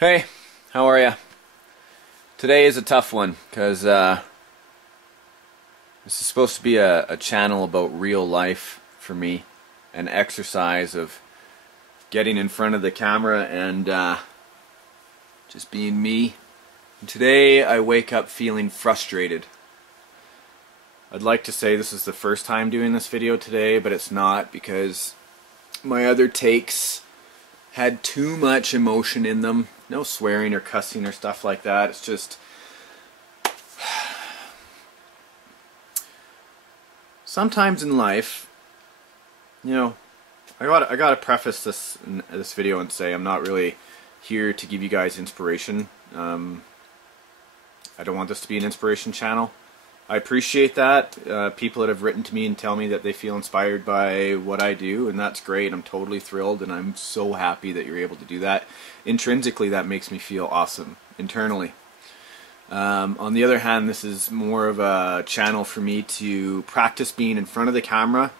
Hey, how are ya? Today is a tough one because this is supposed to be a channel about real life for me, an exercise of getting in front of the camera and just being me. And today I wake up feeling frustrated. I'd like to say this is the first time doing this video today, but it's not, because my other takes had too much emotion in them. No swearing or cussing or stuff like that. It's just sometimes in life, you know, I gotta preface this video and say I'm not really here to give you guys inspiration. I don't want this to be an inspiration channel. I appreciate that. People that have written to me and tell me that they feel inspired by what I do, and that's great. I'm totally thrilled, and I'm so happy that you're able to do that. Intrinsically, that makes me feel awesome, internally. On the other hand, this is more of a channel for me to practice being in front of the camera,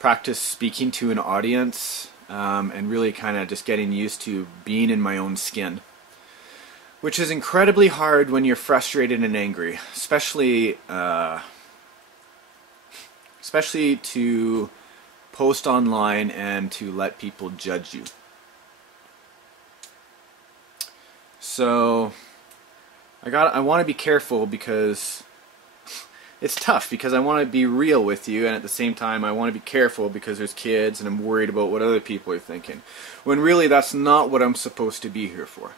practice speaking to an audience, and really kind of just getting used to being in my own skin. Which is incredibly hard when you're frustrated and angry, especially to post online and to let people judge you. So I want to be careful, because it's tough, because I want to be real with you, and at the same time I want to be careful because there's kids and I'm worried about what other people are thinking. When really that's not what I'm supposed to be here for.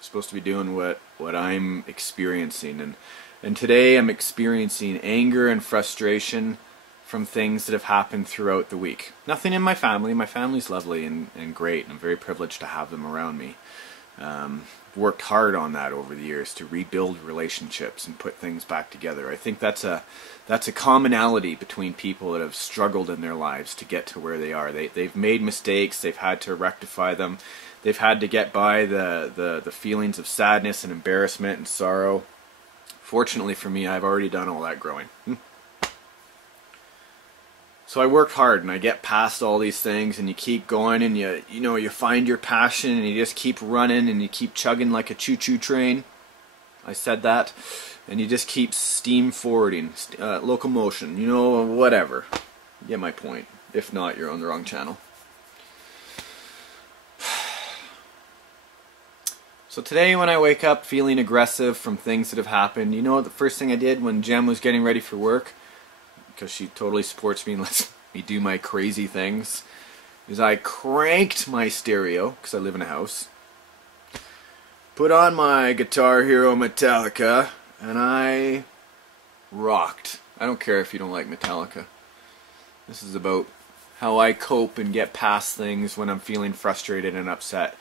Supposed to be doing what I'm experiencing, and today I'm experiencing anger and frustration from things that have happened throughout the week. Nothing in my family. My family's lovely and great, and I'm very privileged to have them around me. Worked hard on that over the years to rebuild relationships and put things back together. I think that's a commonality between people that have struggled in their lives to get to where they are. They've made mistakes, they've had to rectify them. They've had to get by the feelings of sadness and embarrassment and sorrow. Fortunately for me, I've already done all that growing. So I worked hard, and I get past all these things, and you keep going, and you find your passion, and you just keep running, and you keep chugging like a choo-choo train. I said that. And you just keep steam forwarding, locomotion, whatever. You get my point. If not, you're on the wrong channel. So today when I wake up feeling aggressive from things that have happened, the first thing I did when Jem was getting ready for work, because she totally supports me and lets me do my crazy things, is I cranked my stereo, because I live in a house, put on my Guitar Hero Metallica, and I rocked. I don't care if you don't like Metallica. This is about how I cope and get past things when I'm feeling frustrated and upset.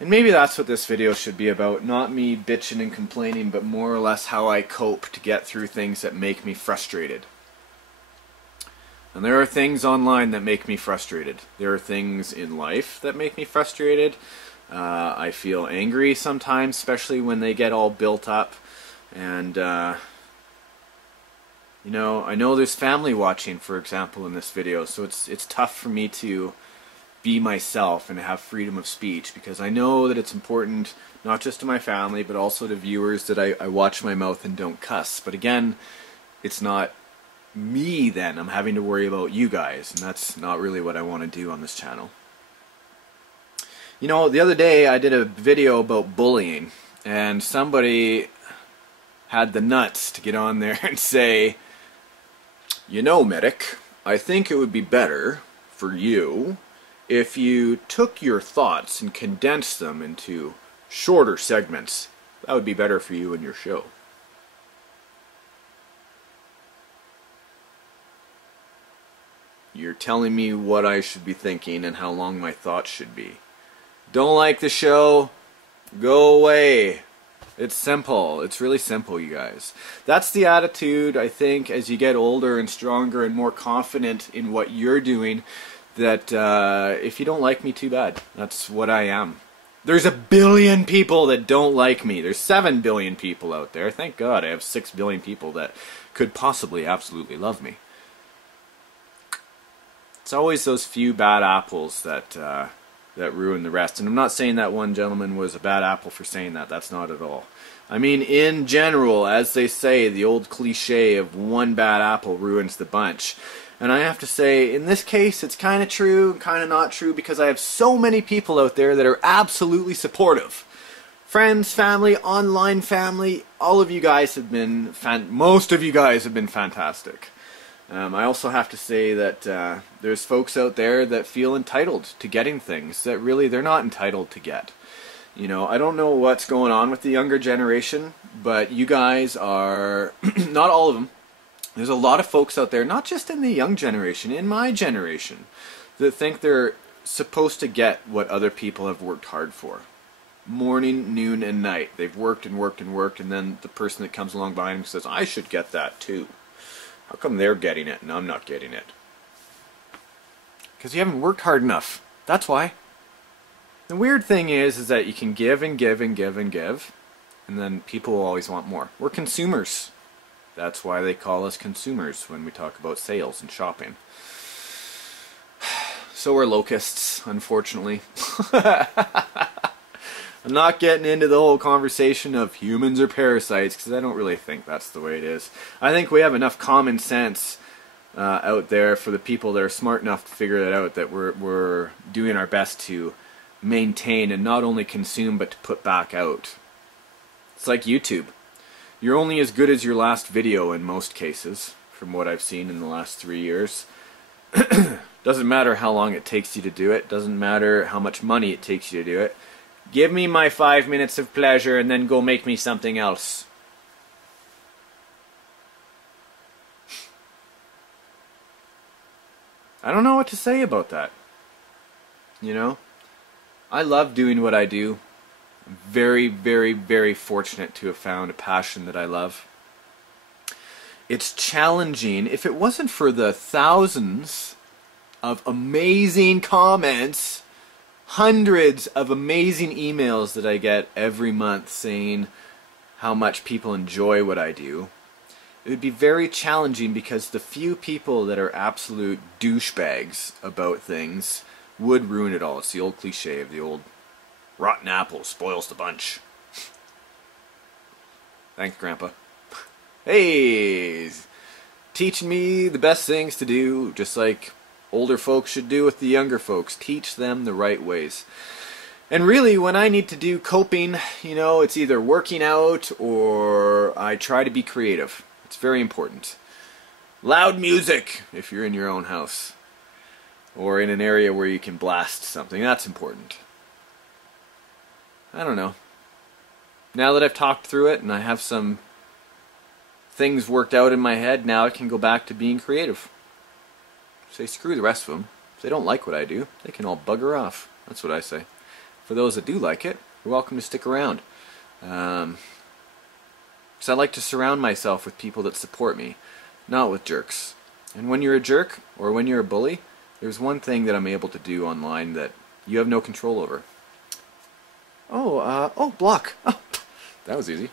And maybe that's what this video should be about, not me bitching and complaining, but more or less how I cope to get through things that make me frustrated. And there are things online that make me frustrated. There are things in life that make me frustrated. I feel angry sometimes, especially when they get all built up. And, I know there's family watching, for example, in this video, so it's tough for me to be myself and have freedom of speech, because I know that it's important not just to my family but also to viewers that I watch my mouth and don't cuss. But again, it's not me then. I'm having to worry about you guys, and that's not really what I want to do on this channel. The other day I did a video about bullying, and somebody had the nuts to get on there and say, Medic, I think it would be better for you if you took your thoughts and condensed them into shorter segments. That would be better for you and your show. You're telling me what I should be thinking and how long my thoughts should be. Don't like the show? Go away. It's simple. It's really simple, you guys. That's the attitude, I think, as you get older and stronger and more confident in what you're doing, that if you don't like me, too bad. That's what I am. There's 1 billion people that don't like me. There's 7 billion people out there. Thank God I have 6 billion people that could possibly absolutely love me. It's always those few bad apples that that ruin the rest. And I'm not saying that one gentleman was a bad apple for saying that. That's not at all. I mean, in general, as they say, the old cliche of one bad apple ruins the bunch. And I have to say, in this case, it's kind of true, kind of not true, because I have so many people out there that are absolutely supportive. Friends, family, online family, all of you guys have been, most of you guys have been fantastic. I also have to say that there's folks out there that feel entitled to getting things that really they're not entitled to get. You know, I don't know what's going on with the younger generation, but you guys are, not all of them, there's a lot of folks out there, not just in the young generation, in my generation, that think they're supposed to get what other people have worked hard for. Morning, noon, and night. They've worked and worked and worked, and then the person that comes along behind them says, I should get that too. How come they're getting it and I'm not getting it? Because you haven't worked hard enough. That's why. The weird thing is that you can give and give and give and give, and then people will always want more. We're consumers. That's why they call us consumers when we talk about sales and shopping. So we're locusts, unfortunately. I'm not getting into the whole conversation of humans or parasites, because I don't really think that's the way it is. I think we have enough common sense out there for the people that are smart enough to figure that out, that we're doing our best to maintain and not only consume but to put back out. It's like YouTube. You're only as good as your last video in most cases, from what I've seen in the last 3 years. Doesn't matter how long it takes you to do it, doesn't matter how much money it takes you to do it. Give me my 5 minutes of pleasure and then go make me something else. I don't know what to say about that. You know? I love doing what I do. I'm very, very, very fortunate to have found a passion that I love. It's challenging. If it wasn't for the thousands of amazing comments, hundreds of amazing emails that I get every month saying how much people enjoy what I do, it would be very challenging, because the few people that are absolute douchebags about things would ruin it all. It's the old cliche of the old rotten apple spoils the bunch. Thanks, Grandpa. Hey, teaching me the best things to do, just like older folks should do with the younger folks. Teach them the right ways. And really, when I need to do coping, you know, it's either working out or I try to be creative. It's very important. Loud music, if you're in your own house, or in an area where you can blast something. That's important. I don't know. Now that I've talked through it and I have some things worked out in my head, now I can go back to being creative. Say screw the rest of them. If they don't like what I do, they can all bugger off. That's what I say. For those that do like it, you're welcome to stick around. Because I like to surround myself with people that support me, not with jerks. And when you're a jerk, or when you're a bully, there's one thing that I'm able to do online that you have no control over. Oh, block. Oh, that was easy.